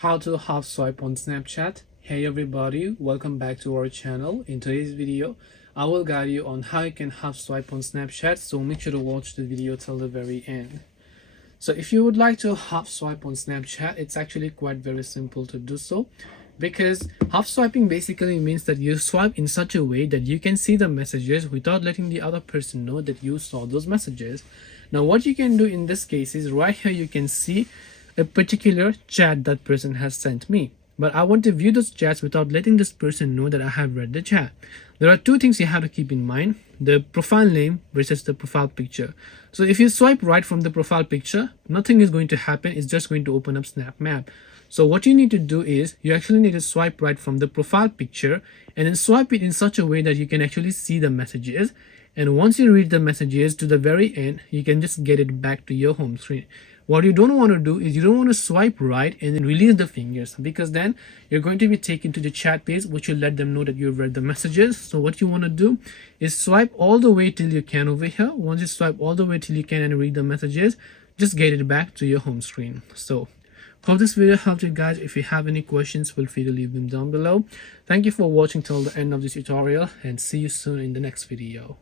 How to half swipe on Snapchat. Hey everybody, welcome back to our channel. In today's video I will guide you on how you can half swipe on Snapchat, so make sure to watch the video till the very end. So if you would like to half swipe on Snapchat, it's actually quite very simple to do so, because half swiping basically means that you swipe in such a way that you can see the messages without letting the other person know that you saw those messages. Now what you can do in this case is, right here you can see a particular chat that person has sent me, but I want to view those chats without letting this person know that I have read the chat. There are two things you have to keep in mind: the profile name versus the profile picture. So if you swipe right from the profile picture, nothing is going to happen. It's just going to open up Snap Map. So what you need to do is, you actually need to swipe right from the profile picture and then swipe it in such a way that you can actually see the messages. And once you read the messages to the very end, you can just get it back to your home screen. What you don't want to do is, you don't want to swipe right and then release the fingers, because then you're going to be taken to the chat page, which will let them know that you've read the messages. So what you want to do is swipe all the way till you can over here. Once you swipe all the way till you can and read the messages, just get it back to your home screen. So hope this video helped you guys. If you have any questions, feel free to leave them down below. Thank you for watching till the end of this tutorial, and see you soon in the next video.